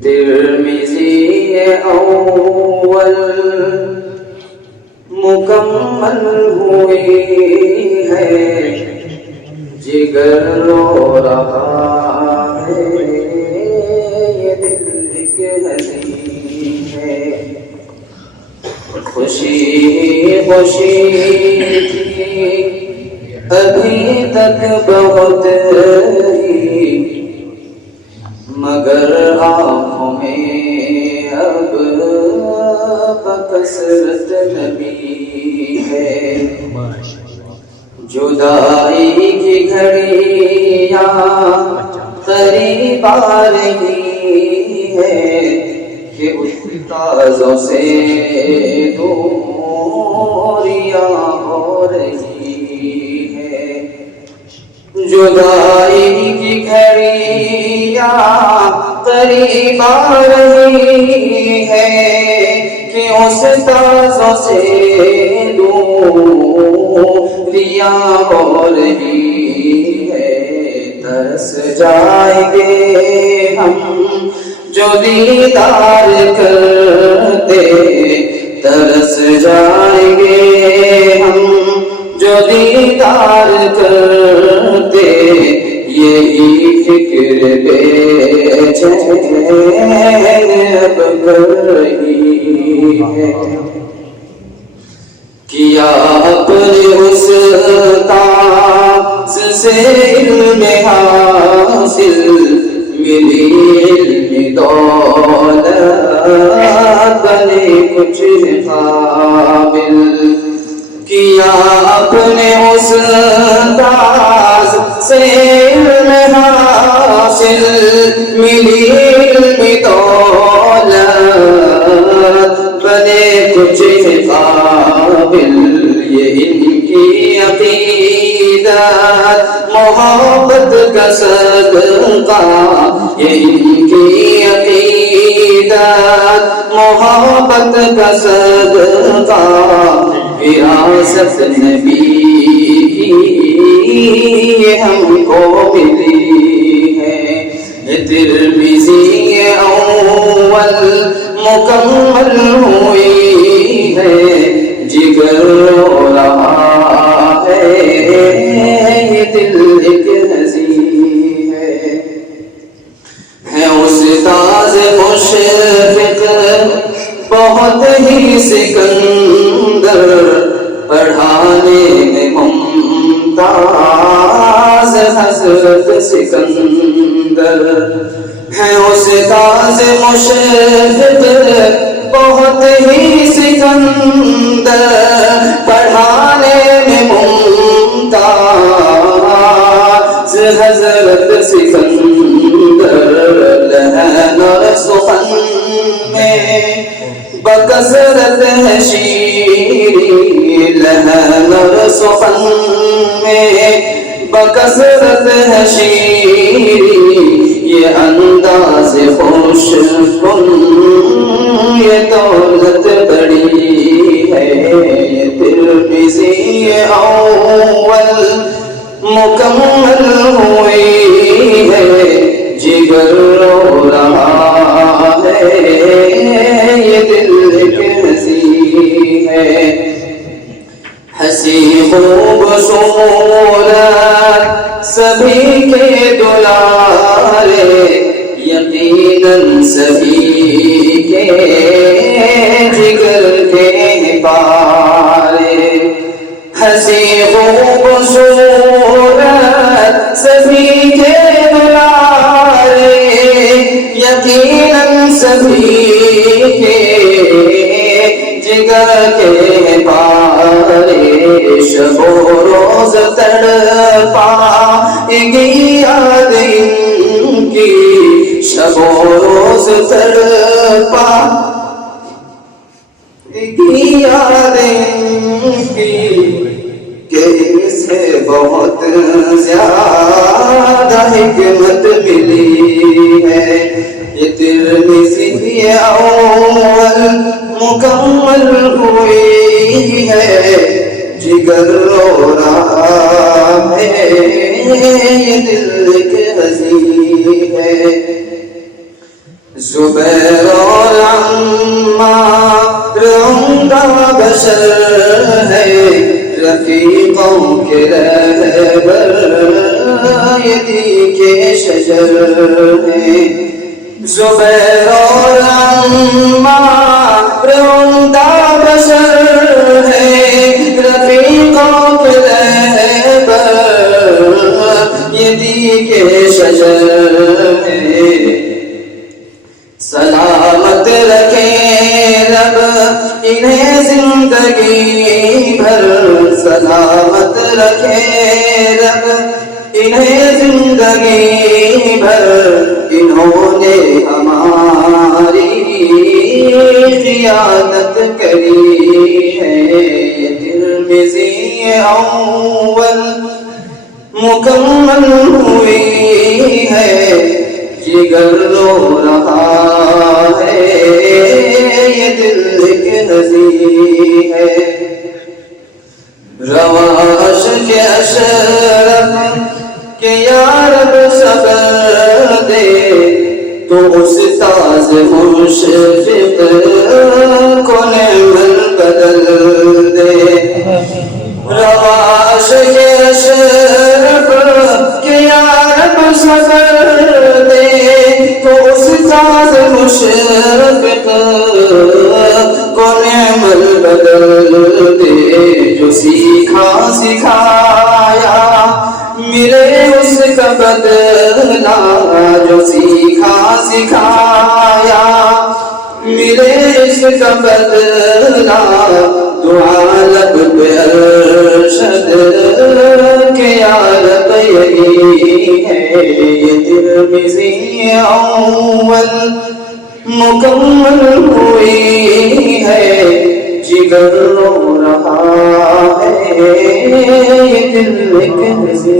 ترمذی اول مکمل ہوئی ہے، جگر رو رہا ہے، یہ دل ایک حزین ہے، خوشی خوشی تھی ابھی تک بہت ہی، مگر آنکھوں میں اب بکثرت نبی ہے، جدائی کی گھڑیاں قریب آ رہی ہے کہ استاذوں سے دوریاں ہو رہی ہے، جدائی کی گھڑیاں قریب آ رہی ہے کہ استاذوں سے دوریاں ہو رہی ہے، ترس جائیں گے ہم جو دیدار کرتے، ترس جائیں گے ہم جو دیدار کرتے، یہی فکر بے چین اب کر رہی ہے، کیا اپنے استاذ سے علم حاصل، ملی علم دولت بنے کچھ قابل، کیا اپنے استاذ سے علم حاصل، ملی علم دولت بنے کچھ قابل، یہ ان کی عقیدت محبت کا صدقہ، یہ ان کی عقیدت محبت کا صدقہ، وراثت نبی کی ہم کو ملی ہے، ترمذی اول مکمل ہوئی ہے، جگر رو رہا ہے، یہ دل ایک حزین ہے استاذ مشفق بہت ہی سکندر، پڑھانے میں ممتاز حضرت سکندر ہے، استاذ مشفق بہت ہی سکندر، پڑھانے میں ممتاز حضرت سکندر، لحن اور سخن میں بکثرت ہے شیریں، لحن اور سخن میں بکثرت ہے شیریں، یہ انداز خوش کن یہ دولت بڑی ہے، یہ ترمذی اول مکمل ہوئی ہے، جگر رو رہا ہے، یہ دل ایک حزین ہے، ہنسی خوبصورت سبھی کے دلارے، یقیناً سبھی کے جگر کے پارے، ہنسی خوبصورت سبھی کے دلارے، یقیناً سبھی کے جگر کے پارے، شب و روز تڑپا گی یاد ان کی، شب و روز تڑپا گی یاد ان کی، کہ اسے بہت زیادہ حکمت ملی ہے، یہ ترمذی اول مکمل ہوئی ہے، جگر رو رہا ہے، یہ دل کے حزین ہے، زبیر اور عمار عمدہ بشر ہے، رفیقوں کے رہبر یدی کے شجر ہیں۔ زبیر اور عمار عمدہ بشر ہے، رفیقوں کے رہبر یدی کے شجر ہیں۔ سلامت رکھے رب انہیں زندگی بھر، سلامت رکھے رب انہیں زندگی بھر، انہوں نے ہماری قیادت کری ہے۔ یہ ترمذی اول مکمل ہوئی ہے، جگر رو رہا ہے، یہ دل ایک ہنسی ہے۔ رواں عشق اشرف کہ یا رب صبر دے، تو اس تاز مشفق کو نعمت بدل دے۔ رواں عشق اشرف کہ یا رب صبر دے، تو اس تاز مشفق کو نعمت بدل دے۔ جو سیکھا سکھایا ملے اس کا بدلہ، جو سیکھا سکھایا ملے اس کا بدلہ، دعا لب پہ ارشد کہ یا رب یہی ہے۔ یہ ترمذی اول مکمل ہوئی ہے، جگر رو رہا ہے، یہ دل ایک ہنسی